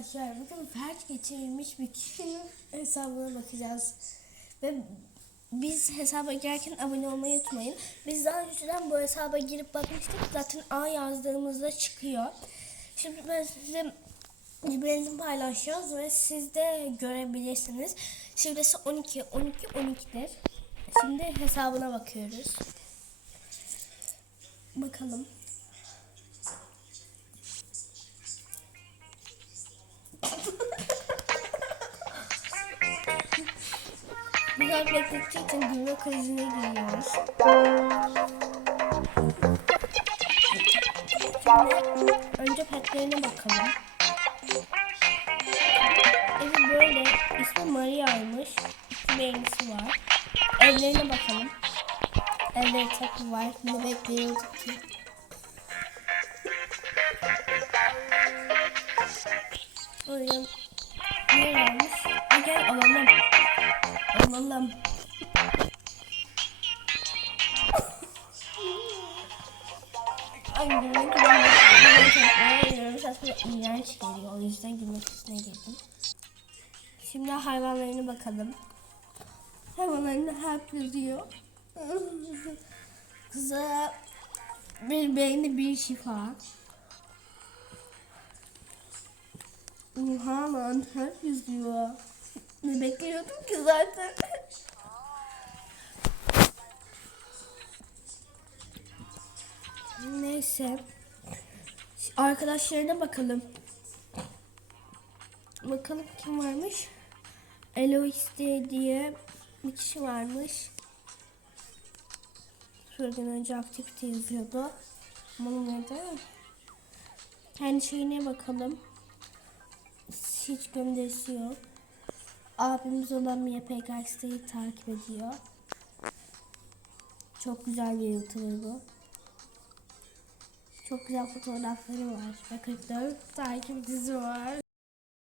Arkadaşlar bugün felç geçirilmiş bir kişinin hesabına bakacağız. Ve biz hesaba girerken abone olmayı unutmayın. Biz daha önceden bu hesaba girip bakmıştık. Zaten A yazdığımızda çıkıyor. Şimdi ben size birbirinizi paylaşacağız ve siz de görebilirsiniz. Şifresi 12, 12, 12'dir. Şimdi hesabına bakıyoruz. Bakalım. Biraz bekledikçe için gülme krizine giriyoruz. Şimdi önce petlerine bakalım. Evi böyle. İsmi Maria'ymış. İki beğenisi var. Evlerine bakalım. Evleri çok var. Ne bekliyorduk ki? Oyun. Varmış? Ay gel alalım. Alalım. Ay gülmek aslında iğrenç geliyor. O yüzden gülmek üstüne girdim. Şimdi hayvanlarına bakalım. Hayvanlarına harp yazıyor. Kıza bir beyni bir şifa. Lan harp yazıyor. Ne bekliyordum ki zaten. Neyse. Arkadaşlarına bakalım. Bakalım kim varmış. Eloise diye bir kişi varmış. Şuradan önce aktivite yazıyordu. Bunun nerede? Kendi şeyine bakalım. Hiç gönderisi yok. Abimiz olan Mia Pegasus'ı takip ediyor. Çok güzel bir YouTuber bu. Çok güzel fotoğrafları var. Ve 44 takipçisi var.